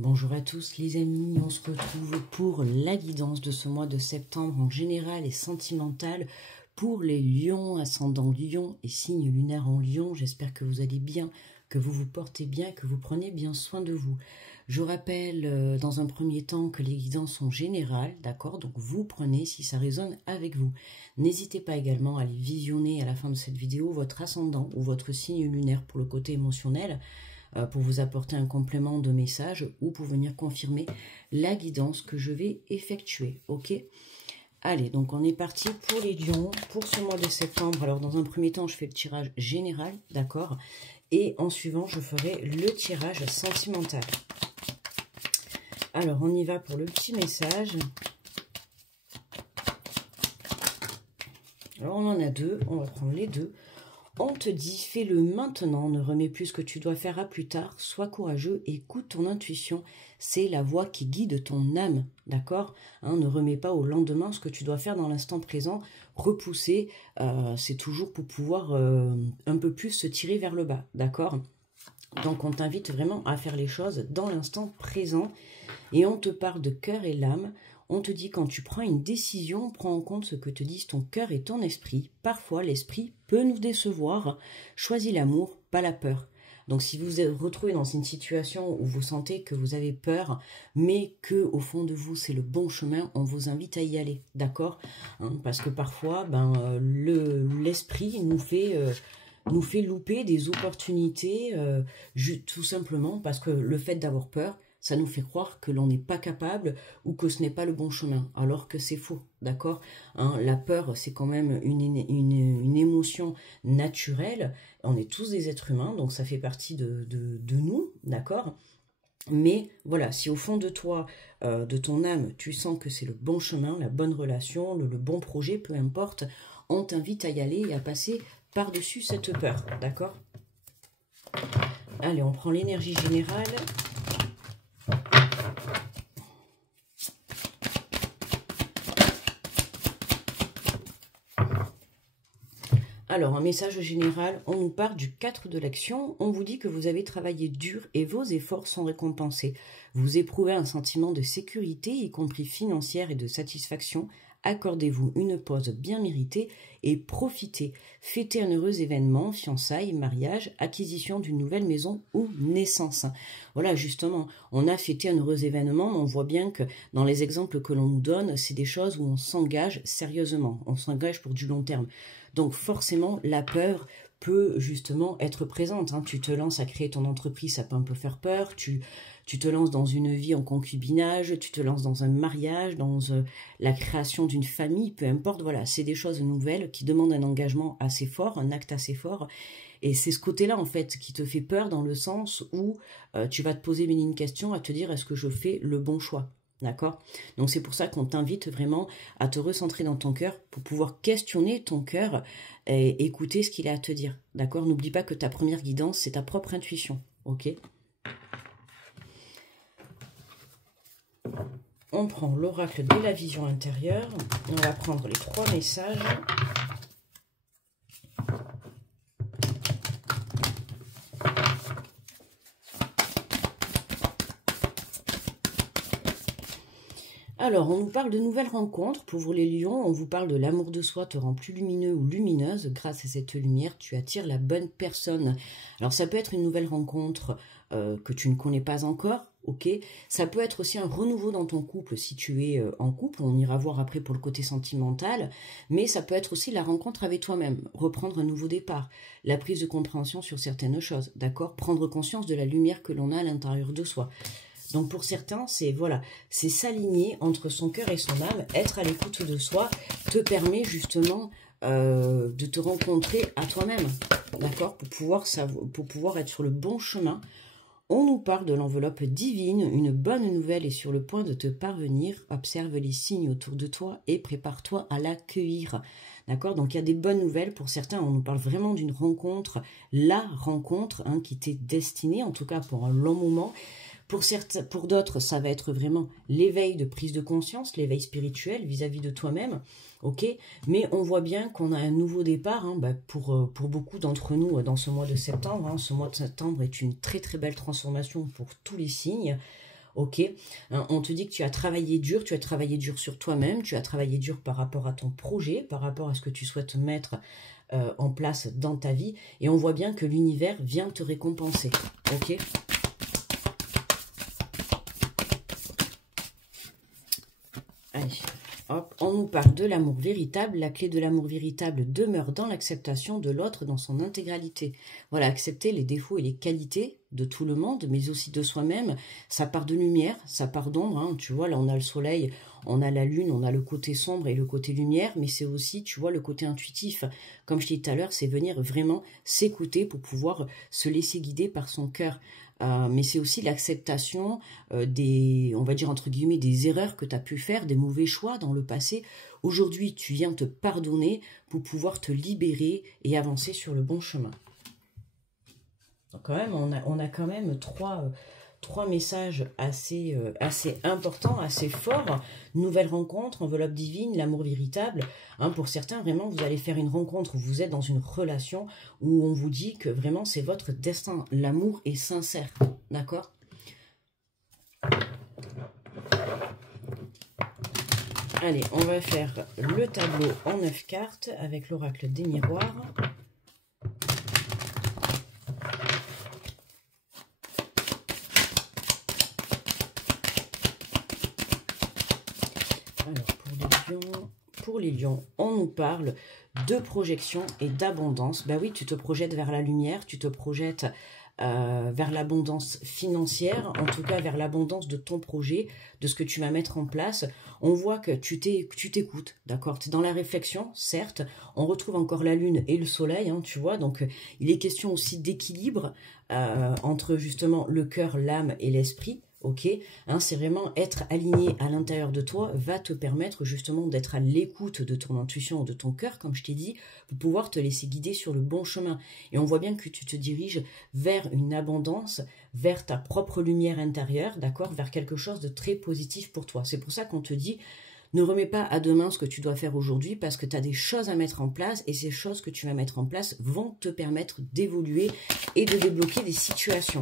Bonjour à tous les amis, on se retrouve pour la guidance de ce mois de septembre en général et sentimental pour les lions, ascendant lion et signe lunaire en lion. J'espère que vous allez bien, que vous vous portez bien, que vous prenez bien soin de vous. Je rappelle dans un premier temps que les guidances sont générales, d'accord? Donc vous prenez si ça résonne avec vous. N'hésitez pas également à aller visionner à la fin de cette vidéo votre ascendant ou votre signe lunaire pour le côté émotionnel, pour vous apporter un complément de message ou pour venir confirmer la guidance que je vais effectuer, ok? Allez, donc on est parti pour les lions, pour ce mois de septembre. Alors dans un premier temps, je fais le tirage général, d'accord? Et en suivant, je ferai le tirage sentimental. Alors, on y va pour le petit message. Alors, on en a deux, on va prendre les deux. On te dit, fais-le maintenant, ne remets plus ce que tu dois faire à plus tard, sois courageux, écoute ton intuition, c'est la voix qui guide ton âme, d'accord, hein, ne remets pas au lendemain ce que tu dois faire dans l'instant présent, repousser, c'est toujours pour pouvoir un peu plus se tirer vers le bas, d'accord. Donc on t'invite vraiment à faire les choses dans l'instant présent, et on te parle de cœur et l'âme. On te dit quand tu prends une décision, prends en compte ce que te disent ton cœur et ton esprit. Parfois, l'esprit peut nous décevoir. Choisis l'amour, pas la peur. Donc, si vous vous retrouvez dans une situation où vous sentez que vous avez peur, mais que au fond de vous, c'est le bon chemin, on vous invite à y aller, d'accord, hein, parce que parfois, l'esprit nous fait louper des opportunités, tout simplement parce que le fait d'avoir peur, ça nous fait croire que l'on n'est pas capable ou que ce n'est pas le bon chemin, alors que c'est faux, d'accord, hein, la peur, c'est quand même une émotion naturelle. On est tous des êtres humains, donc ça fait partie de nous, d'accord. Mais voilà, si au fond de toi, de ton âme, tu sens que c'est le bon chemin, la bonne relation, le bon projet, peu importe, on t'invite à y aller et à passer par-dessus cette peur, d'accord. Allez, on prend l'énergie générale. Alors, un message général, on nous parle du 4 de l'action. On vous dit que vous avez travaillé dur et vos efforts sont récompensés. Vous éprouvez un sentiment de sécurité, y compris financière et de satisfaction. Accordez-vous une pause bien méritée et profitez. Fêtez un heureux événement, fiançailles, mariage, acquisition d'une nouvelle maison ou naissance. Voilà, justement, on a fêté un heureux événement, mais on voit bien que dans les exemples que l'on nous donne, c'est des choses où on s'engage sérieusement, on s'engage pour du long terme. Donc forcément, la peur peut justement être présente, hein. Tu te lances à créer ton entreprise, ça peut un peu faire peur. Tu te lances dans une vie en concubinage, tu te lances dans un mariage, dans la création d'une famille, peu importe. Voilà, c'est des choses nouvelles qui demandent un engagement assez fort, un acte assez fort. Et c'est ce côté-là, en fait, qui te fait peur dans le sens où tu vas te poser mille une questions, à te dire, est-ce que je fais le bon choix? D'accord? Donc c'est pour ça qu'on t'invite vraiment à te recentrer dans ton cœur pour pouvoir questionner ton cœur et écouter ce qu'il a à te dire. D'accord? N'oublie pas que ta première guidance, c'est ta propre intuition. Ok? On prend l'oracle de la vision intérieure. On va prendre les 3 messages. Alors, on nous parle de nouvelles rencontres. Pour vous les lions, on vous parle de l'amour de soi te rend plus lumineux ou lumineuse. Grâce à cette lumière, tu attires la bonne personne. Alors, ça peut être une nouvelle rencontre que tu ne connais pas encore, ok. Ça peut être aussi un renouveau dans ton couple si tu es en couple. On ira voir après pour le côté sentimental. Mais ça peut être aussi la rencontre avec toi-même. Reprendre un nouveau départ. La prise de compréhension sur certaines choses, d'accord. Prendre conscience de la lumière que l'on a à l'intérieur de soi. Donc pour certains, c'est voilà, c'est s'aligner entre son cœur et son âme, être à l'écoute de soi, te permet justement de te rencontrer à toi-même, d'accord, pour pouvoir être sur le bon chemin. On nous parle de l'enveloppe divine, une bonne nouvelle est sur le point de te parvenir, observe les signes autour de toi et prépare-toi à l'accueillir. D'accord, donc il y a des bonnes nouvelles pour certains, on nous parle vraiment d'une rencontre, la rencontre hein, qui t'est destinée, en tout cas pour un long moment. Pour d'autres, ça va être vraiment l'éveil de prise de conscience, l'éveil spirituel vis-à-vis de toi-même, ok. Mais on voit bien qu'on a un nouveau départ hein, pour beaucoup d'entre nous dans ce mois de septembre. Hein. Ce mois de septembre est une très très belle transformation pour tous les signes. ok? Hein, on te dit que tu as travaillé dur sur toi-même, tu as travaillé dur par rapport à ton projet, par rapport à ce que tu souhaites mettre en place dans ta vie, et on voit bien que l'univers vient te récompenser, ok? Allez, hop, on nous parle de l'amour véritable. La clé de l'amour véritable demeure dans l'acceptation de l'autre dans son intégralité. Voilà, accepter les défauts et les qualités de tout le monde, mais aussi de soi-même. Ça part de lumière, ça part d'ombre. Hein. Tu vois, là, on a le soleil, on a la lune, on a le côté sombre et le côté lumière, mais c'est aussi, tu vois, le côté intuitif. Comme je t'ai dit tout à l'heure, c'est venir vraiment s'écouter pour pouvoir se laisser guider par son cœur. Mais c'est aussi l'acceptation des, on va dire entre guillemets, des erreurs que tu as pu faire, des mauvais choix dans le passé. Aujourd'hui, tu viens te pardonner pour pouvoir te libérer et avancer sur le bon chemin. Donc quand même, on a quand même trois messages assez importants, assez forts. Nouvelle rencontre, enveloppe divine, l'amour véritable. Hein, pour certains, vraiment, vous allez faire une rencontre où vous êtes dans une relation où on vous dit que vraiment c'est votre destin. L'amour est sincère, d'accord? Allez, on va faire le tableau en 9 cartes avec l'oracle des miroirs. Alors, pour les lions, on nous parle de projection et d'abondance. Bah oui, tu te projettes vers la lumière, tu te projettes vers l'abondance financière, en tout cas vers l'abondance de ton projet, de ce que tu vas mettre en place. On voit que tu t'écoutes, d'accord? Tu es dans la réflexion, certes. On retrouve encore la lune et le soleil, hein, tu vois. Donc, il est question aussi d'équilibre entre justement le cœur, l'âme et l'esprit. Ok, hein, c'est vraiment être aligné à l'intérieur de toi va te permettre justement d'être à l'écoute de ton intuition, de ton cœur, comme je t'ai dit, pour pouvoir te laisser guider sur le bon chemin. Et on voit bien que tu te diriges vers une abondance, vers ta propre lumière intérieure, d'accord, vers quelque chose de très positif pour toi. C'est pour ça qu'on te dit, ne remets pas à demain ce que tu dois faire aujourd'hui parce que tu as des choses à mettre en place et ces choses que tu vas mettre en place vont te permettre d'évoluer et de débloquer des situations.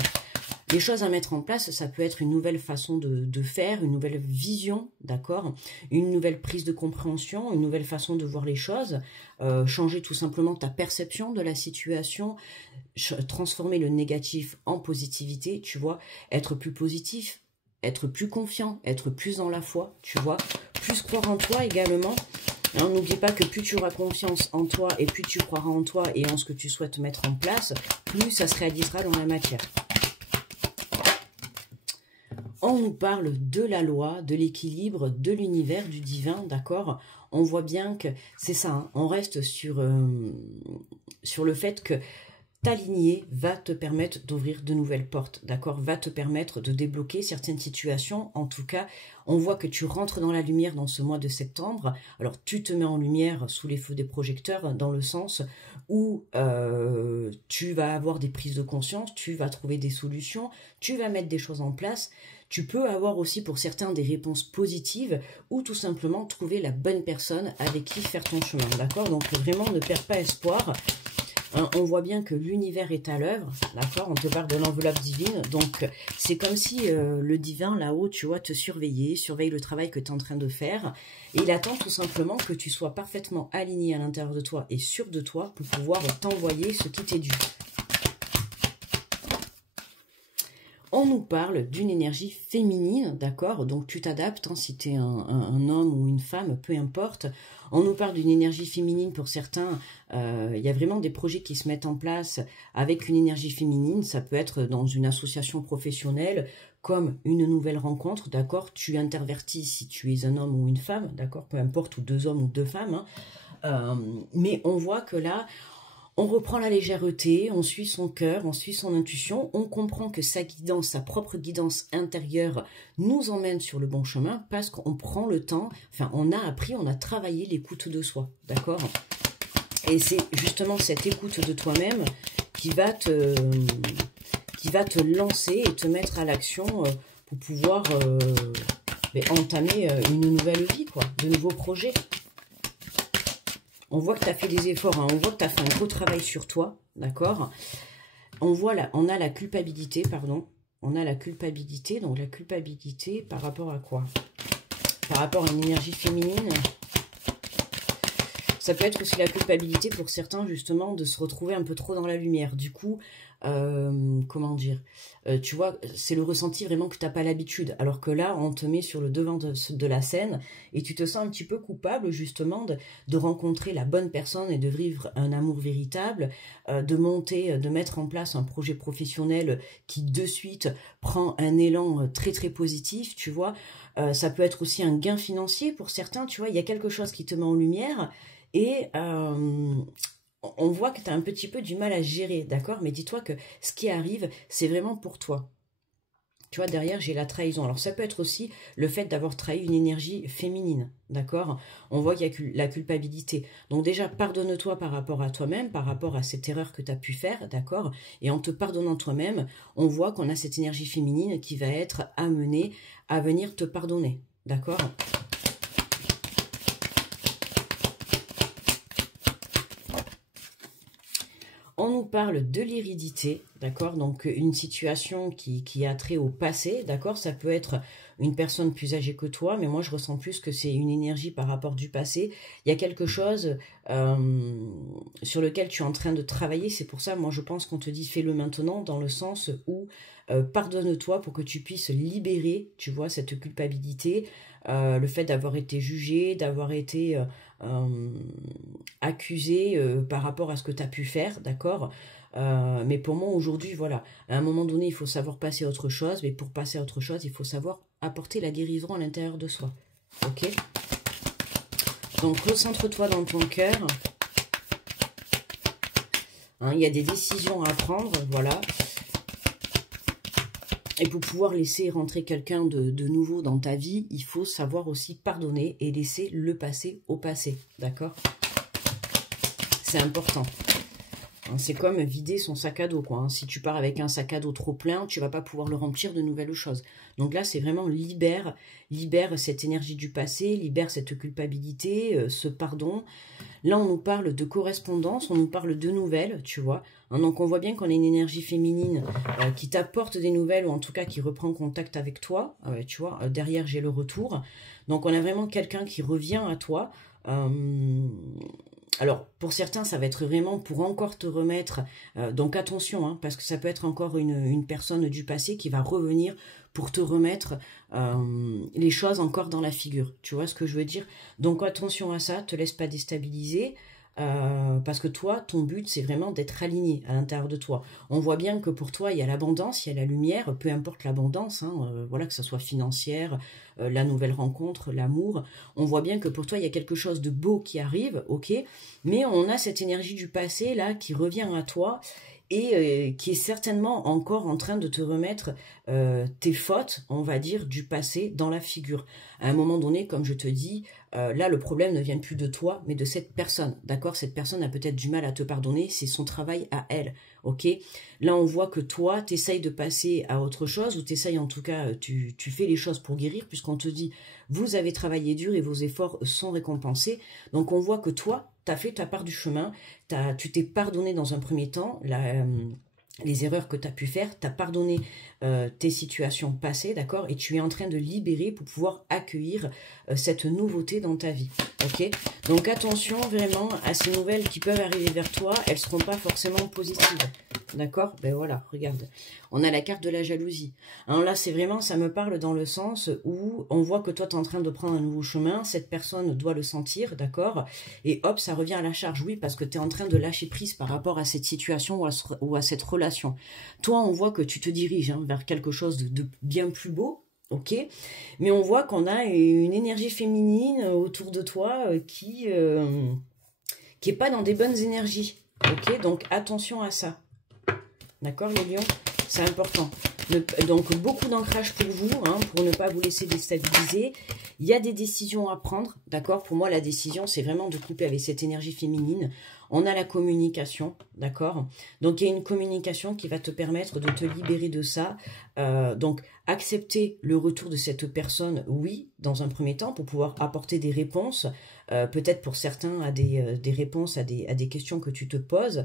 Les choses à mettre en place, ça peut être une nouvelle façon de faire, une nouvelle vision, d'accord? Une nouvelle prise de compréhension, une nouvelle façon de voir les choses, changer tout simplement ta perception de la situation, transformer le négatif en positivité, tu vois, être plus positif, être plus confiant, être plus dans la foi, tu vois, plus croire en toi également. Hein, n'oublie pas que plus tu auras confiance en toi et plus tu croiras en toi et en ce que tu souhaites mettre en place, plus ça se réalisera dans la matière. On nous parle de la loi, de l'équilibre, de l'univers, du divin, d'accord? On voit bien que c'est ça, hein, on reste sur le fait que t'aligner va te permettre d'ouvrir de nouvelles portes, d'accord? Va te permettre de débloquer certaines situations. En tout cas, on voit que tu rentres dans la lumière dans ce mois de septembre. Alors, tu te mets en lumière sous les feux des projecteurs dans le sens où tu vas avoir des prises de conscience, tu vas trouver des solutions, tu vas mettre des choses en place. Tu peux avoir aussi pour certains des réponses positives ou tout simplement trouver la bonne personne avec qui faire ton chemin, d'accord? Donc, vraiment, ne perds pas espoir. Hein, on voit bien que l'univers est à l'œuvre, d'accord? On te parle de l'enveloppe divine, donc c'est comme si le divin là-haut, tu vois, te surveille le travail que tu es en train de faire, et il attend tout simplement que tu sois parfaitement aligné à l'intérieur de toi et sûr de toi pour pouvoir t'envoyer ce qui t'est dû. On nous parle d'une énergie féminine, d'accord? Donc tu t'adaptes, hein, si tu es un homme ou une femme, peu importe. On nous parle d'une énergie féminine pour certains. Il y a vraiment des projets qui se mettent en place avec une énergie féminine. Ça peut être dans une association professionnelle, comme une nouvelle rencontre, d'accord? Tu intervertis si tu es un homme ou une femme, d'accord? Peu importe, ou deux hommes ou deux femmes. Hein. Mais on voit que là, on reprend la légèreté, on suit son cœur, on suit son intuition, on comprend que sa guidance, sa propre guidance intérieure nous emmène sur le bon chemin parce qu'on prend le temps, enfin on a appris, on a travaillé l'écoute de soi, d'accord? Et c'est justement cette écoute de toi-même qui va te lancer et te mettre à l'action pour pouvoir entamer une nouvelle vie, quoi, de nouveaux projets. On voit que tu as fait des efforts, hein. On voit que tu as fait un gros travail sur toi, d'accord? On a la culpabilité, pardon. on a la culpabilité. Donc la culpabilité par rapport à quoi? Par rapport à une énergie féminine. Ça peut être aussi la culpabilité pour certains, justement, de se retrouver un peu trop dans la lumière. Du coup, comment dire, tu vois, c'est le ressenti vraiment que tu n'as pas l'habitude. Alors que là, on te met sur le devant de la scène et tu te sens un petit peu coupable, justement, de rencontrer la bonne personne et de vivre un amour véritable, de mettre en place un projet professionnel qui, de suite, prend un élan très, très positif, tu vois. Ça peut être aussi un gain financier pour certains, tu vois. Il y a quelque chose qui te met en lumière. Et on voit que tu as un petit peu du mal à gérer, d'accord? Mais dis-toi que ce qui arrive, c'est vraiment pour toi. Tu vois, derrière, j'ai la trahison. Alors, ça peut être aussi le fait d'avoir trahi une énergie féminine, d'accord? On voit qu'il y a la culpabilité. Donc déjà, pardonne-toi par rapport à toi-même, par rapport à cette erreur que tu as pu faire, d'accord? Et en te pardonnant toi-même, on voit qu'on a cette énergie féminine qui va être amenée à venir te pardonner, d'accord? On nous parle de l'hérédité, d'accord? Donc, une situation qui a trait au passé, d'accord? Ça peut être une personne plus âgée que toi, mais moi, je ressens plus que c'est une énergie par rapport du passé. Il y a quelque chose sur lequel tu es en train de travailler. C'est pour ça, moi, je pense qu'on te dit fais-le maintenant, dans le sens où pardonne-toi pour que tu puisses libérer, tu vois, cette culpabilité, le fait d'avoir été jugé, d'avoir été accusé par rapport à ce que tu as pu faire, d'accord? Mais pour moi, aujourd'hui, voilà, à un moment donné, il faut savoir passer à autre chose, mais pour passer à autre chose, il faut savoir apporter la guérison à l'intérieur de soi, ok? Donc, recentre-toi dans ton cœur. Hein, il y a des décisions à prendre, voilà. Et pour pouvoir laisser rentrer quelqu'un de nouveau dans ta vie, il faut savoir aussi pardonner et laisser le passé au passé, d'accord? C'est important. C'est comme vider son sac à dos, quoi. Hein. Si tu pars avec un sac à dos trop plein, tu vas pas pouvoir le remplir de nouvelles choses. Donc là, c'est vraiment libère cette énergie du passé, libère cette culpabilité, ce pardon. Là, on nous parle de correspondance, on nous parle de nouvelles, tu vois. Hein, donc, on voit bien qu'on a une énergie féminine qui t'apporte des nouvelles, ou en tout cas qui reprend contact avec toi. Tu vois, derrière, j'ai le retour. Donc, on a vraiment quelqu'un qui revient à toi. Alors, pour certains, ça va être vraiment pour encore te remettre. Donc, attention, hein, parce que ça peut être encore une personne du passé qui va revenir pour te remettre les choses encore dans la figure. Tu vois ce que je veux dire? Donc, attention à ça, te laisse pas déstabiliser. Parce que toi, ton but, c'est vraiment d'être aligné à l'intérieur de toi. On voit bien que pour toi, il y a l'abondance, il y a la lumière, peu importe l'abondance, hein, voilà, que ce soit financière, la nouvelle rencontre, l'amour. On voit bien que pour toi, il y a quelque chose de beau qui arrive, ok? Mais on a cette énergie du passé, là, qui revient à toi et qui est certainement encore en train de te remettre tes fautes, on va dire, du passé dans la figure. À un moment donné, comme je te dis, là, le problème ne vient plus de toi, mais de cette personne, d'accord? Cette personne a peut-être du mal à te pardonner, c'est son travail à elle, ok? Là, on voit que toi, tu essayes de passer à autre chose, ou tu essayes en tout cas, tu fais les choses pour guérir, puisqu'on te dit, vous avez travaillé dur et vos efforts sont récompensés. Donc, on voit que toi, tu as fait ta part du chemin, tu t'es pardonné dans un premier temps, les erreurs que tu as pu faire, tu as pardonné tes situations passées, d'accord? Et tu es en train de libérer pour pouvoir accueillir cette nouveauté dans ta vie, ok? Donc attention vraiment à ces nouvelles qui peuvent arriver vers toi, elles ne seront pas forcément positives, d'accord? Ben voilà, regarde, on a la carte de la jalousie. Alors là, c'est vraiment, ça me parle dans le sens où on voit que toi, tu es en train de prendre un nouveau chemin, cette personne doit le sentir, d'accord? Et hop, ça revient à la charge, oui, parce que tu es en train de lâcher prise par rapport à cette situation ou à cette relation. Toi, on voit que tu te diriges vers quelque chose de bien plus beau, ok? Mais on voit qu'on a une énergie féminine autour de toi qui est pas dans des bonnes énergies, ok? Donc, attention à ça. D'accord, les lions? C'est important. Donc, beaucoup d'ancrage pour vous, pour ne pas vous laisser déstabiliser. Il y a des décisions à prendre, d'accord? Pour moi, la décision, c'est vraiment de couper avec cette énergie féminine. On a la communication, d'accord? Donc, il y a une communication qui va te permettre de te libérer de ça. Donc, accepter le retour de cette personne, oui, dans un premier temps, pour pouvoir apporter des réponses. Peut-être pour certains, à des réponses à des questions que tu te poses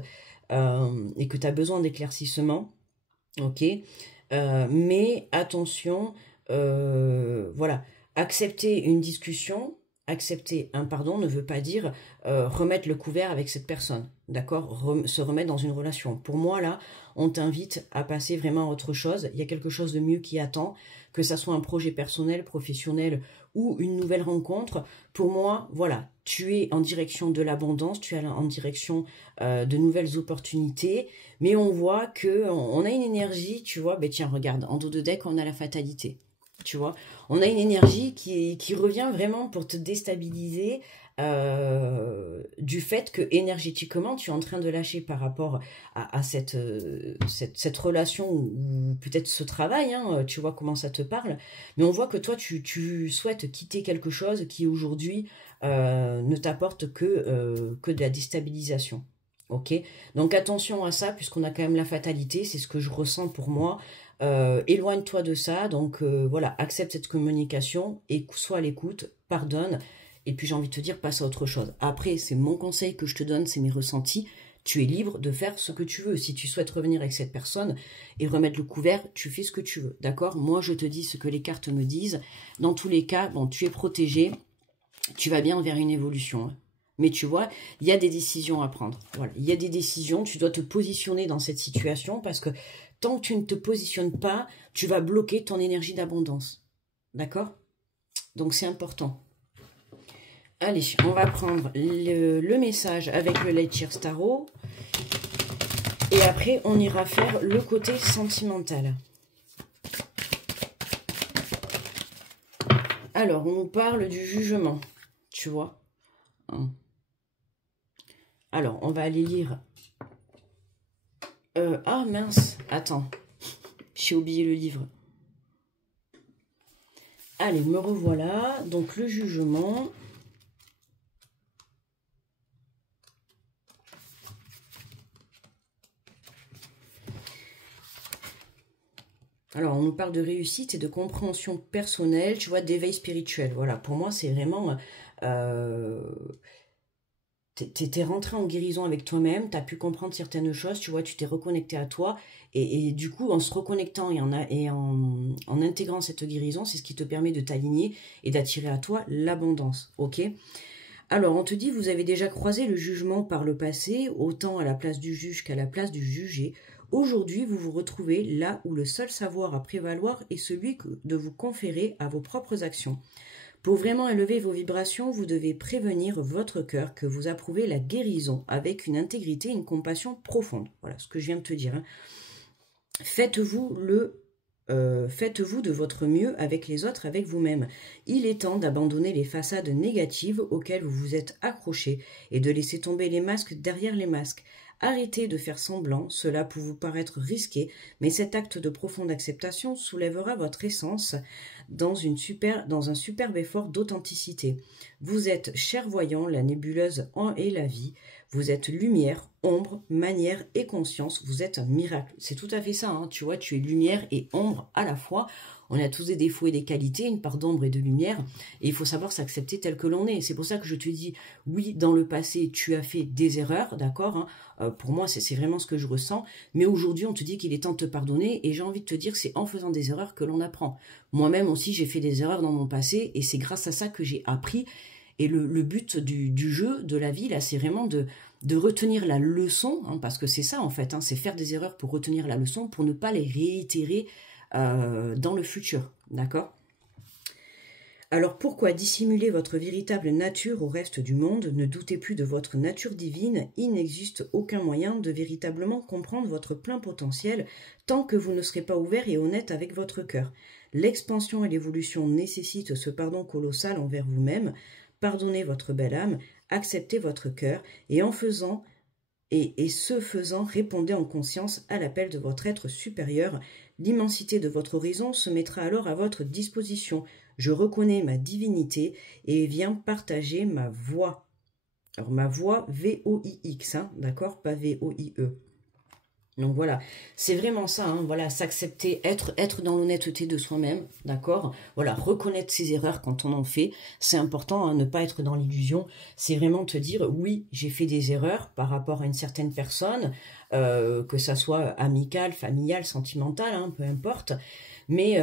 et que tu as besoin d'éclaircissement. Ok, Mais attention, voilà, accepter une discussion, accepter un pardon ne veut pas dire remettre le couvert avec cette personne, d'accord, se remettre dans une relation. Pour moi, là, on t'invite à passer vraiment à autre chose. Il y a quelque chose de mieux qui attend, que ça soit un projet personnel, professionnel ou une nouvelle rencontre. Pour moi, voilà, tu es en direction de l'abondance, tu es en direction de nouvelles opportunités, mais on voit que on a une énergie, tu vois, ben tiens, regarde, en dos de deck, on a la fatalité. Tu vois, on a une énergie qui revient vraiment pour te déstabiliser du fait que énergétiquement tu es en train de lâcher par rapport à cette relation ou peut-être ce travail, hein, tu vois comment ça te parle, mais on voit que toi tu souhaites quitter quelque chose qui aujourd'hui ne t'apporte que de la déstabilisation. Ok, donc attention à ça puisqu'on a quand même la fatalité, c'est ce que je ressens pour moi. Éloigne-toi de ça, donc voilà, accepte cette communication et sois à l'écoute, pardonne, et puis j'ai envie de te dire, passe à autre chose. Après, c'est mon conseil que je te donne, c'est mes ressentis, tu es libre de faire ce que tu veux. Si tu souhaites revenir avec cette personne et remettre le couvert, tu fais ce que tu veux, d'accord? Moi, je te dis ce que les cartes me disent. Dans tous les cas, bon, tu es protégé, tu vas bien vers une évolution, hein. Mais tu vois, il y a des décisions à prendre. Voilà, il y a des décisions, tu dois te positionner dans cette situation parce que tant que tu ne te positionnes pas, tu vas bloquer ton énergie d'abondance. D'accord? Donc c'est important. Allez, on va prendre le message avec le Light Year Tarot. Et après, on ira faire le côté sentimental. Alors, on nous parle du jugement, tu vois. Alors, on va aller lire... ah mince, attends, j'ai oublié le livre. Allez, me revoilà. Donc, le jugement... Alors, on nous parle de réussite et de compréhension personnelle, tu vois, d'éveil spirituel. Voilà, pour moi, c'est vraiment... t'es rentré en guérison avec toi-même, t'as pu comprendre certaines choses, tu vois, tu t'es reconnecté à toi. Et du coup, en se reconnectant et en intégrant cette guérison, c'est ce qui te permet de t'aligner et d'attirer à toi l'abondance, ok? Alors, on te dit, vous avez déjà croisé le jugement par le passé, autant à la place du juge qu'à la place du jugé. Aujourd'hui, vous vous retrouvez là où le seul savoir à prévaloir est celui de vous conférer à vos propres actions. Pour vraiment élever vos vibrations, vous devez prévenir votre cœur que vous approuvez la guérison avec une intégrité et une compassion profonde. Voilà ce que je viens de te dire, hein. Faites-vous de votre mieux avec les autres, avec vous-même. Il est temps d'abandonner les façades négatives auxquelles vous vous êtes accrochés et de laisser tomber les masques derrière les masques. Arrêtez de faire semblant, cela peut vous paraître risqué, mais cet acte de profonde acceptation soulèvera votre essence dans un superbe effort d'authenticité. Vous êtes clairvoyant, la nébuleuse en est la vie. Vous êtes lumière, ombre, manière et conscience. Vous êtes un miracle. C'est tout à fait ça, hein. Tu vois, tu es lumière et ombre à la fois. On a tous des défauts et des qualités, une part d'ombre et de lumière. Et il faut savoir s'accepter tel que l'on est. C'est pour ça que je te dis, oui, dans le passé, tu as fait des erreurs, d'accord, hein. Pour moi, c'est vraiment ce que je ressens. Mais aujourd'hui, on te dit qu'il est temps de te pardonner. Et j'ai envie de te dire que c'est en faisant des erreurs que l'on apprend. Moi-même aussi, j'ai fait des erreurs dans mon passé. Et c'est grâce à ça que j'ai appris. Et le but du jeu, de la vie, là, c'est vraiment de retenir la leçon, hein, parce que c'est ça, en fait, hein, c'est faire des erreurs pour retenir la leçon, pour ne pas les réitérer dans le futur, d'accord? Alors pourquoi dissimuler votre véritable nature au reste du monde? Ne doutez plus de votre nature divine, il n'existe aucun moyen de véritablement comprendre votre plein potentiel tant que vous ne serez pas ouvert et honnête avec votre cœur. L'expansion et l'évolution nécessitent ce pardon colossal envers vous-même. Pardonnez votre belle âme, acceptez votre cœur et en faisant et ce faisant, répondez en conscience à l'appel de votre être supérieur. L'immensité de votre horizon se mettra alors à votre disposition. Je reconnais ma divinité et viens partager ma voix. Alors ma voix V-O-I-X, hein, d'accord, pas V-O-I-E. Donc voilà, c'est vraiment ça, hein, voilà, s'accepter, être dans l'honnêteté de soi-même, d'accord? Voilà, reconnaître ses erreurs quand on en fait, c'est important, hein, ne pas être dans l'illusion, c'est vraiment te dire, oui, j'ai fait des erreurs par rapport à une certaine personne, que ça soit amicale, familiale, sentimentale, hein, peu importe, mais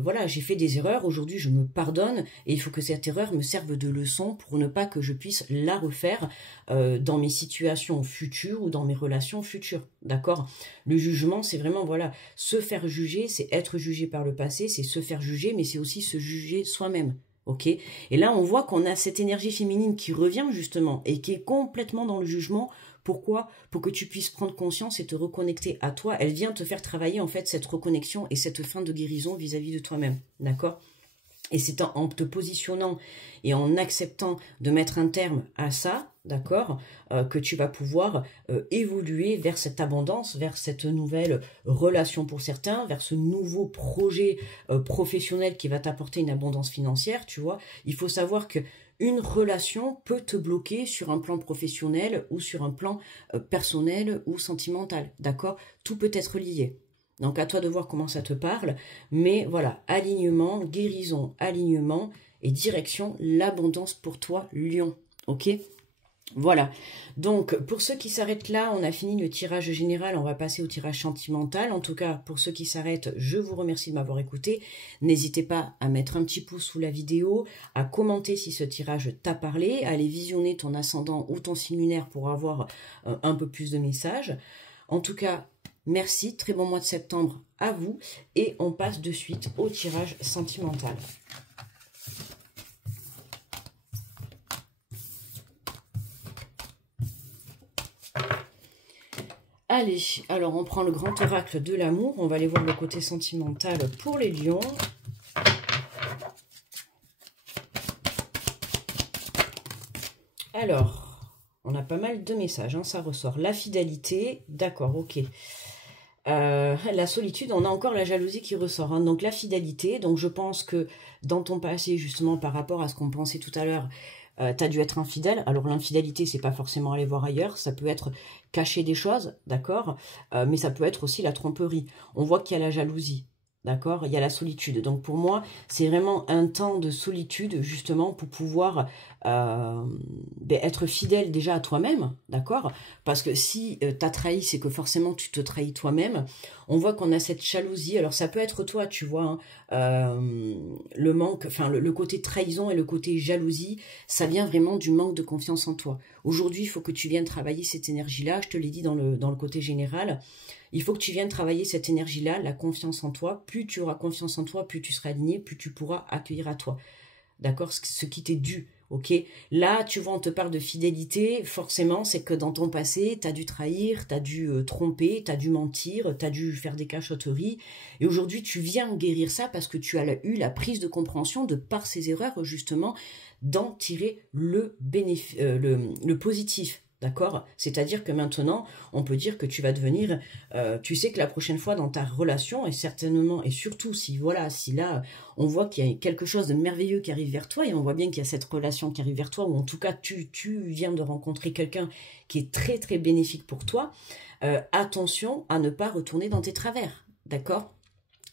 voilà, j'ai fait des erreurs, aujourd'hui je me pardonne, et il faut que cette erreur me serve de leçon pour ne pas que je puisse la refaire dans mes situations futures ou dans mes relations futures, d'accord? Le jugement, c'est vraiment, voilà, se faire juger, c'est être jugé par le passé, c'est se faire juger, mais c'est aussi se juger soi-même, ok? Et là, on voit qu'on a cette énergie féminine qui revient, justement, et qui est complètement dans le jugement. Pourquoi? Pour que tu puisses prendre conscience et te reconnecter à toi. Elle vient te faire travailler, en fait, cette reconnexion et cette fin de guérison vis-à-vis de toi-même, d'accord? Et c'est en te positionnant et en acceptant de mettre un terme à ça, d'accord, que tu vas pouvoir évoluer vers cette abondance, vers cette nouvelle relation pour certains, vers ce nouveau projet professionnel qui va t'apporter une abondance financière, tu vois. Il faut savoir que une relation peut te bloquer sur un plan professionnel ou sur un plan personnel ou sentimental, d'accord? Tout peut être lié. Donc à toi de voir comment ça te parle, mais voilà, alignement, guérison, alignement et direction, l'abondance pour toi, Lion, ok? Voilà, donc pour ceux qui s'arrêtent là, on a fini le tirage général, on va passer au tirage sentimental. En tout cas, pour ceux qui s'arrêtent, je vous remercie de m'avoir écouté. N'hésitez pas à mettre un petit pouce sous la vidéo, à commenter si ce tirage t'a parlé, à aller visionner ton ascendant ou ton signe lunaire pour avoir un peu plus de messages. En tout cas, merci, très bon mois de septembre à vous, et on passe de suite au tirage sentimental. Allez, alors on prend le grand oracle de l'amour, on va aller voir le côté sentimental pour les lions. Alors, on a pas mal de messages, hein, ça ressort. La fidélité, d'accord, ok. La solitude, on a encore la jalousie qui ressort, hein. Donc la fidélité, donc je pense que dans ton passé, justement, par rapport à ce qu'on pensait tout à l'heure, tu as dû être infidèle. Alors l'infidélité, c'est pas forcément aller voir ailleurs, ça peut être cacher des choses, d'accord, mais ça peut être aussi la tromperie. On voit qu'il y a la jalousie, d'accord, il y a la solitude. Donc pour moi, c'est vraiment un temps de solitude, justement, pour pouvoir être fidèle déjà à toi-même, d'accord, parce que si tu as trahi, c'est que forcément tu te trahis toi-même. On voit qu'on a cette jalousie, alors ça peut être toi, tu vois, hein, le manque, enfin le côté trahison et le côté jalousie, ça vient vraiment du manque de confiance en toi. Aujourd'hui, il faut que tu viennes travailler cette énergie-là, je te l'ai dit dans le côté général, il faut que tu viennes travailler cette énergie-là, la confiance en toi. Plus tu auras confiance en toi, plus tu seras aligné, plus tu pourras accueillir à toi, d'accord, ce qui t'est dû. Ok, là, tu vois, on te parle de fidélité, forcément, c'est que dans ton passé, tu as dû trahir, tu as dû tromper, tu as dû mentir, tu as dû faire des cachotteries, et aujourd'hui, tu viens guérir ça parce que tu as eu la prise de compréhension de par ces erreurs, justement, d'en tirer le positif. D'accord? C'est-à-dire que maintenant, on peut dire que tu vas devenir, tu sais que la prochaine fois dans ta relation, et certainement, et surtout si voilà, si là, on voit qu'il y a quelque chose de merveilleux qui arrive vers toi, et on voit bien qu'il y a cette relation qui arrive vers toi, ou en tout cas, tu viens de rencontrer quelqu'un qui est très très bénéfique pour toi, attention à ne pas retourner dans tes travers, d'accord?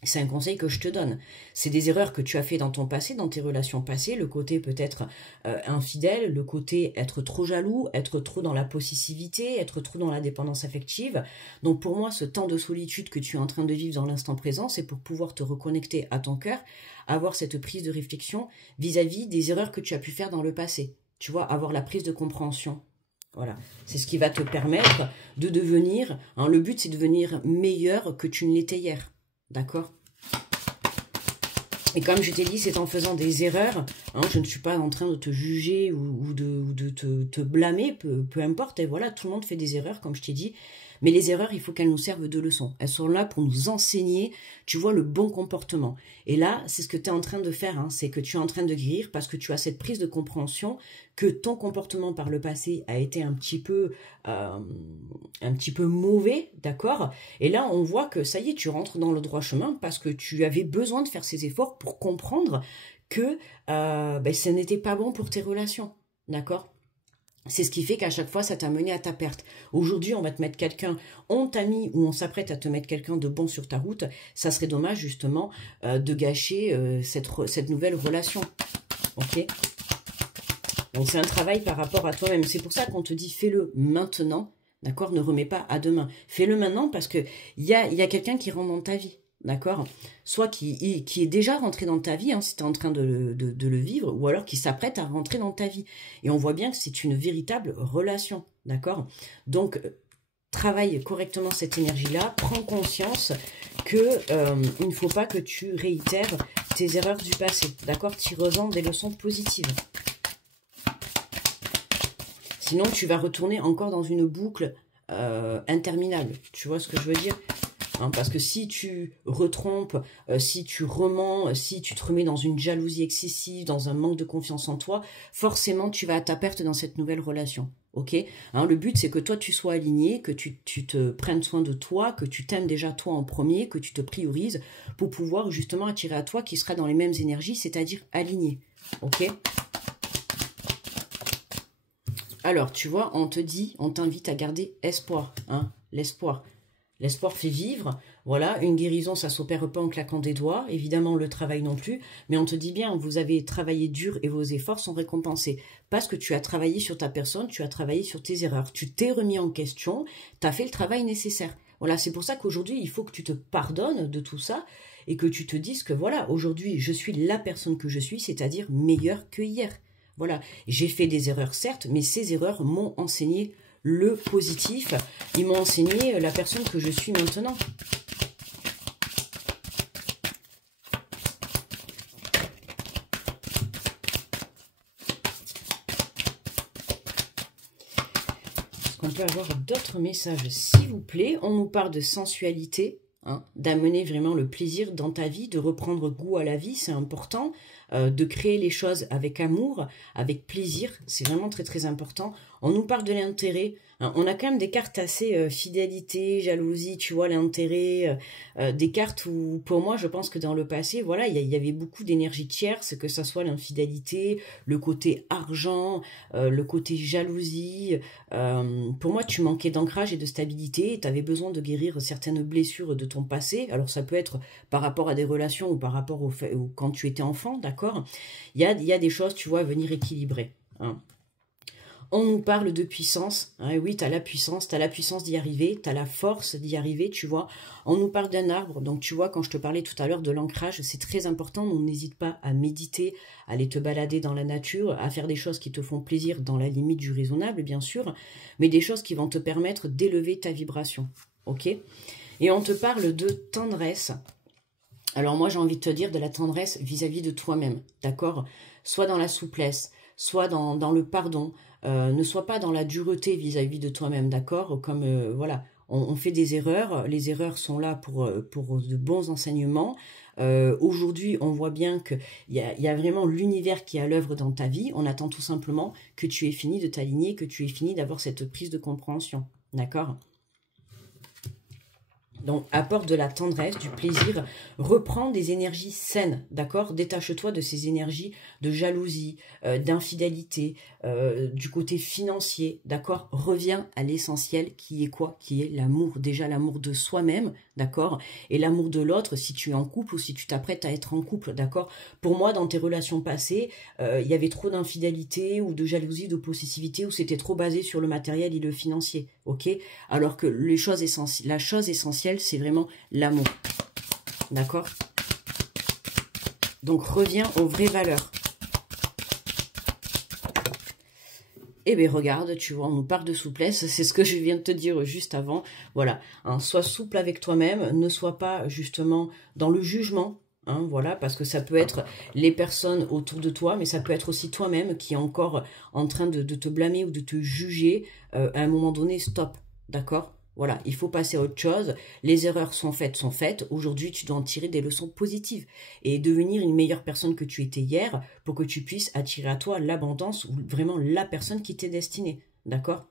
C'est un conseil que je te donne. C'est des erreurs que tu as fait dans ton passé, dans tes relations passées, le côté peut-être infidèle, le côté être trop jaloux, être trop dans la possessivité, être trop dans la dépendance affective. Donc pour moi, ce temps de solitude que tu es en train de vivre dans l'instant présent, c'est pour pouvoir te reconnecter à ton cœur, avoir cette prise de réflexion vis-à-vis des erreurs que tu as pu faire dans le passé. Tu vois, avoir la prise de compréhension. Voilà, c'est ce qui va te permettre de devenir, hein, le but c'est de devenir meilleur que tu ne l'étais hier. D'accord? Et comme je t'ai dit, c'est en faisant des erreurs, hein, je ne suis pas en train de te juger ou de te blâmer, peu importe, et voilà, tout le monde fait des erreurs, comme je t'ai dit, mais les erreurs, il faut qu'elles nous servent de leçon. Elles sont là pour nous enseigner, tu vois, le bon comportement. Et là, c'est ce que tu es en train de faire, hein, c'est que tu es en train de guérir parce que tu as cette prise de compréhension que ton comportement par le passé a été un petit peu mauvais, d'accord? Et là, on voit que ça y est, tu rentres dans le droit chemin parce que tu avais besoin de faire ces efforts pour comprendre que ce n'était pas bon pour tes relations, d'accord? C'est ce qui fait qu'à chaque fois, ça t'a mené à ta perte. Aujourd'hui, on va te mettre quelqu'un, on t'a mis ou on s'apprête à te mettre quelqu'un de bon sur ta route. Ça serait dommage, justement, de gâcher cette nouvelle relation. Ok? Donc, c'est un travail par rapport à toi-même. C'est pour ça qu'on te dit, fais-le maintenant. D'accord? Ne remets pas à demain. Fais-le maintenant parce qu'il y a quelqu'un qui rentre dans ta vie. D'accord? Soit qui est déjà rentré dans ta vie, hein, si tu es en train de le vivre, ou alors qui s'apprête à rentrer dans ta vie. Et on voit bien que c'est une véritable relation. D'accord? Donc, travaille correctement cette énergie-là. Prends conscience que il ne faut pas que tu réitères tes erreurs du passé. D'accord? Tire-en des leçons positives. Sinon, tu vas retourner encore dans une boucle interminable. Tu vois ce que je veux dire? Hein, parce que si tu retrompes, si tu remens, si tu te remets dans une jalousie excessive, dans un manque de confiance en toi, forcément, tu vas à ta perte dans cette nouvelle relation. Ok? Hein, le but, c'est que toi, tu sois aligné, que tu te prennes soin de toi, que tu t'aimes déjà toi en premier, que tu te priorises pour pouvoir justement attirer à toi qui sera dans les mêmes énergies, c'est-à-dire aligné. Ok? Alors, tu vois, on te dit, on t'invite à garder espoir, hein, l'espoir. L'espoir fait vivre, voilà, une guérison, ça ne s'opère pas en claquant des doigts, évidemment le travail non plus, mais on te dit bien, vous avez travaillé dur et vos efforts sont récompensés, parce que tu as travaillé sur ta personne, tu as travaillé sur tes erreurs, tu t'es remis en question, tu as fait le travail nécessaire. Voilà, c'est pour ça qu'aujourd'hui, il faut que tu te pardonnes de tout ça, et que tu te dises que voilà, aujourd'hui, je suis la personne que je suis, c'est-à-dire meilleure que hier. Voilà, j'ai fait des erreurs certes, mais ces erreurs m'ont enseigné le positif. Ils m'ont enseigné la personne que je suis maintenant. Est-ce qu'on peut avoir d'autres messages, s'il vous plaît? On nous parle de sensualité, hein, d'amener vraiment le plaisir dans ta vie, de reprendre goût à la vie, c'est important. De créer les choses avec amour, avec plaisir, c'est vraiment très très important. On nous parle de l'intérêt, hein, on a quand même des cartes assez fidélité, jalousie, tu vois, l'intérêt, des cartes où pour moi je pense que dans le passé, voilà, il y avait beaucoup d'énergie tierce, que ça soit l'infidélité, le côté argent, le côté jalousie. Pour moi tu manquais d'ancrage et de stabilité, tu avais besoin de guérir certaines blessures de ton passé, alors ça peut être par rapport à des relations ou par rapport au fait, ou quand tu étais enfant, d'accord? Il y a des choses, tu vois, à venir équilibrer. Hein. On nous parle de puissance. Hein, oui, tu as la puissance d'y arriver, tu as la force d'y arriver, tu vois. On nous parle d'un arbre. Donc, tu vois, quand je te parlais tout à l'heure de l'ancrage, c'est très important. On n'hésite pas à méditer, à aller te balader dans la nature, à faire des choses qui te font plaisir dans la limite du raisonnable, bien sûr, mais des choses qui vont te permettre d'élever ta vibration. Ok? Et on te parle de tendresse. Alors moi, j'ai envie de te dire de la tendresse vis-à-vis de toi-même, d'accord? Soit dans la souplesse, soit dans le pardon, ne sois pas dans la dureté vis-à-vis de toi-même, d'accord? Comme, voilà, on fait des erreurs, les erreurs sont là pour de bons enseignements. Aujourd'hui, on voit bien qu'il y a vraiment l'univers qui est à l'œuvre dans ta vie. On attend tout simplement que tu aies fini de t'aligner, que tu aies fini d'avoir cette prise de compréhension, d'accord? Donc, apporte de la tendresse, du plaisir, reprends des énergies saines, d'accord? Détache-toi de ces énergies de jalousie, d'infidélité, du côté financier, d'accord? Reviens à l'essentiel qui est quoi? Qui est l'amour, déjà l'amour de soi-même, d'accord? Et l'amour de l'autre si tu es en couple ou si tu t'apprêtes à être en couple, d'accord? Pour moi, dans tes relations passées, il y avait trop d'infidélité ou de jalousie, de possessivité, où c'était trop basé sur le matériel et le financier, ok? Alors que la chose essentielle, c'est vraiment l'amour. D'accord? Donc, reviens aux vraies valeurs. Eh bien, regarde, tu vois, on nous parle de souplesse. C'est ce que je viens de te dire juste avant. Voilà, hein, sois souple avec toi-même. Ne sois pas, justement, dans le jugement. Hein, voilà, parce que ça peut être les personnes autour de toi, mais ça peut être aussi toi-même qui est encore en train de te blâmer ou de te juger. À un moment donné, stop. D'accord? Voilà, il faut passer à autre chose. Les erreurs sont faites, sont faites. Aujourd'hui, tu dois en tirer des leçons positives et devenir une meilleure personne que tu étais hier pour que tu puisses attirer à toi l'abondance ou vraiment la personne qui t'est destinée. D'accord?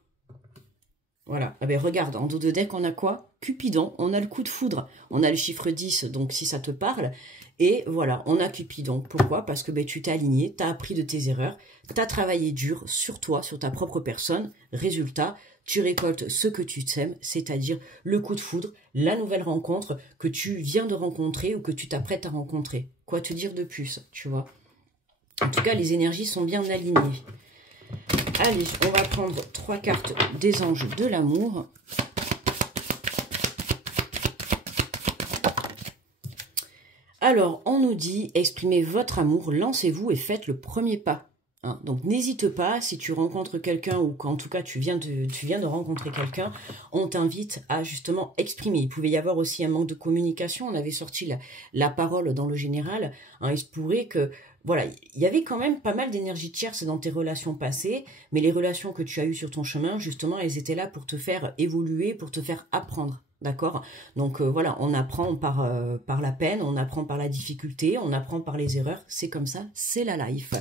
Voilà. Ah ben regarde, en dos de deck, on a quoi? Cupidon, on a le coup de foudre, on a le chiffre 10, donc si ça te parle. Et voilà, on a Cupidon. Pourquoi? Parce que ben, tu t'es aligné, tu as appris de tes erreurs, tu as travaillé dur sur toi, sur ta propre personne. Résultat, tu récoltes ce que tu t'aimes, c'est-à-dire le coup de foudre, la nouvelle rencontre que tu viens de rencontrer ou que tu t'apprêtes à rencontrer. Quoi te dire de plus, tu vois? En tout cas, les énergies sont bien alignées. Allez, on va prendre 3 cartes des anges de l'amour. Alors, on nous dit, exprimez votre amour, lancez-vous et faites le premier pas. Hein, donc, n'hésite pas, si tu rencontres quelqu'un ou qu'en tout cas tu viens de rencontrer quelqu'un, on t'invite à justement exprimer. Il pouvait y avoir aussi un manque de communication, on avait sorti la parole dans le général. Hein, il se pourrait que, voilà, il y avait quand même pas mal d'énergie tierce dans tes relations passées, mais les relations que tu as eues sur ton chemin, justement, elles étaient là pour te faire évoluer, pour te faire apprendre. D'accord? Donc voilà, on apprend par la peine, on apprend par la difficulté, on apprend par les erreurs. C'est comme ça, c'est la life.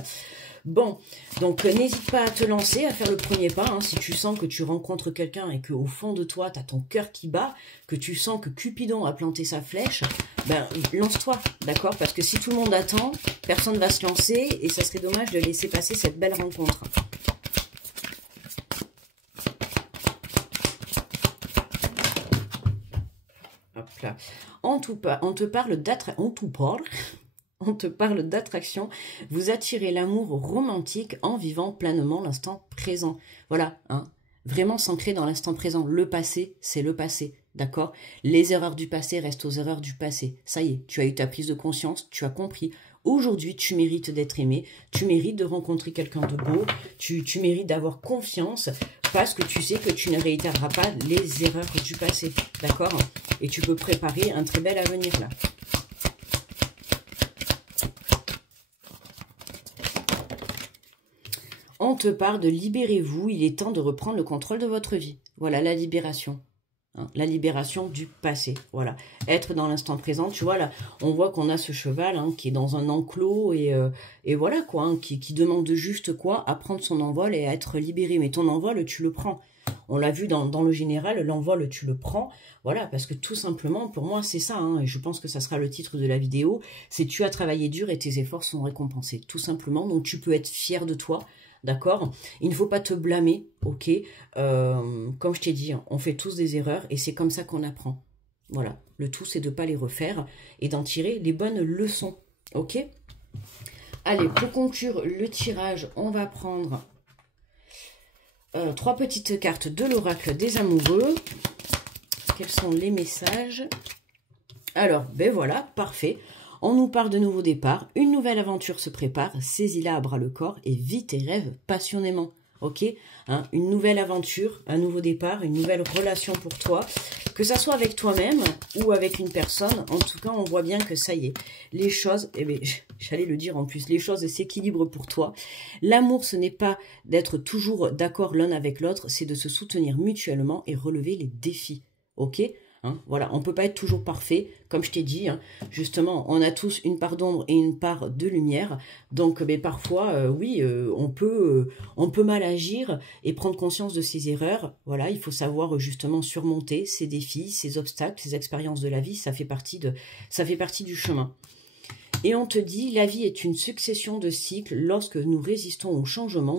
Bon, donc n'hésite pas à te lancer, à faire le premier pas. Hein, si tu sens que tu rencontres quelqu'un et qu'au fond de toi, tu as ton cœur qui bat, que tu sens que Cupidon a planté sa flèche, ben lance-toi, d'accord? Parce que si tout le monde attend, personne ne va se lancer et ça serait dommage de laisser passer cette belle rencontre. Là. On te parle d'attraction. Vous attirez l'amour romantique en vivant pleinement l'instant présent. Voilà, hein, vraiment s'ancrer dans l'instant présent. Le passé, c'est le passé, d'accord? Les erreurs du passé restent aux erreurs du passé. Ça y est, tu as eu ta prise de conscience, tu as compris. Aujourd'hui, tu mérites d'être aimé, tu mérites de rencontrer quelqu'un de beau, tu mérites d'avoir confiance parce que tu sais que tu ne réitéreras pas les erreurs du passé, d'accord? Et tu peux préparer un très bel avenir là. On te parle de libérez-vous, il est temps de reprendre le contrôle de votre vie. Voilà la libération. Hein, la libération du passé, voilà. Être dans l'instant présent, tu vois, là, on voit qu'on a ce cheval hein, qui est dans un enclos et voilà quoi, hein, qui demande juste quoi, à prendre son envol et à être libéré. Mais ton envol, tu le prends. On l'a vu dans le général, l'envol, tu le prends. Voilà, parce que tout simplement, pour moi, c'est ça. Hein, et je pense que ça sera le titre de la vidéo. C'est tu as travaillé dur et tes efforts sont récompensés. Tout simplement, donc tu peux être fier de toi. D'accord? Il ne faut pas te blâmer, ok? Comme je t'ai dit, on fait tous des erreurs et c'est comme ça qu'on apprend. Voilà, le tout c'est de ne pas les refaire et d'en tirer les bonnes leçons, ok? Allez, pour conclure le tirage, on va prendre 3 petites cartes de l'oracle des amoureux. Quels sont les messages? Alors, ben voilà, parfait. On nous parle de nouveaux départs, une nouvelle aventure se prépare, saisis-la à bras le corps et vis tes rêves passionnément. Ok, hein, une nouvelle aventure, un nouveau départ, une nouvelle relation pour toi, que ça soit avec toi-même ou avec une personne. En tout cas, on voit bien que ça y est, les choses, eh bien, j'allais le dire en plus, les choses s'équilibrent pour toi. L'amour, ce n'est pas d'être toujours d'accord l'un avec l'autre, c'est de se soutenir mutuellement et relever les défis. Ok? Hein, voilà, on ne peut pas être toujours parfait, comme je t'ai dit, hein, justement, on a tous une part d'ombre et une part de lumière, donc mais parfois, oui, on peut mal agir et prendre conscience de ses erreurs, voilà, il faut savoir justement surmonter ces défis, ces obstacles, ces expériences de la vie, ça fait partie du chemin. Et on te dit, la vie est une succession de cycles, lorsque nous résistons au changement,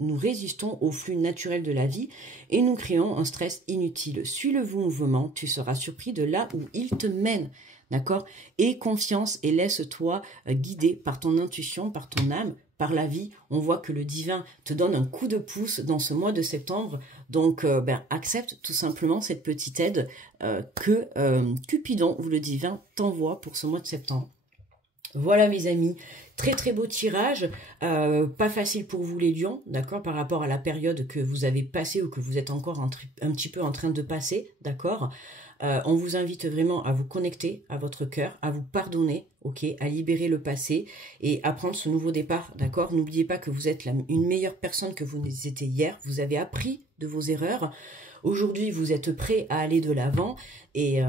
nous résistons au flux naturel de la vie et nous créons un stress inutile. Suis le mouvement, tu seras surpris de là où il te mène. D'accord? Aie confiance et laisse-toi guider par ton intuition, par ton âme, par la vie. On voit que le divin te donne un coup de pouce dans ce mois de septembre. Donc, accepte tout simplement cette petite aide que Cupidon ou le divin t'envoie pour ce mois de septembre. Voilà mes amis, très très beau tirage, pas facile pour vous les lions, d'accord, par rapport à la période que vous avez passée ou que vous êtes encore un petit peu en train de passer, d'accord. On vous invite vraiment à vous connecter à votre cœur, à vous pardonner, ok, à libérer le passé et à prendre ce nouveau départ, d'accord. N'oubliez pas que vous êtes une meilleure personne que vous n'étiez hier, vous avez appris de vos erreurs, aujourd'hui vous êtes prêt à aller de l'avant et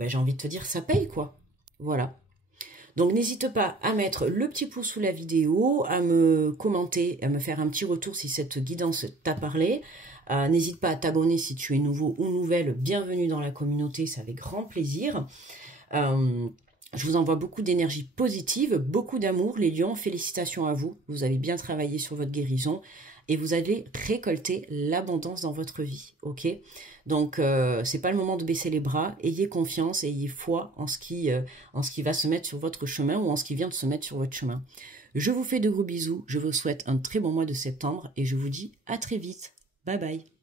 j'ai envie de te dire ça paye quoi, voilà. Donc, n'hésite pas à mettre le petit pouce sous la vidéo, à me commenter, à me faire un petit retour si cette guidance t'a parlé, N'hésite pas à t'abonner si tu es nouveau ou nouvelle. Bienvenue dans la communauté, c'est avec grand plaisir. Je vous envoie beaucoup d'énergie positive, beaucoup d'amour. Les lions, félicitations à vous. Vous avez bien travaillé sur votre guérison et vous allez récolter l'abondance dans votre vie. Ok? Donc, c'est pas le moment de baisser les bras. Ayez confiance, ayez foi en ce qui va se mettre sur votre chemin ou en ce qui vient de se mettre sur votre chemin. Je vous fais de gros bisous. Je vous souhaite un très bon mois de septembre et je vous dis à très vite. Bye bye.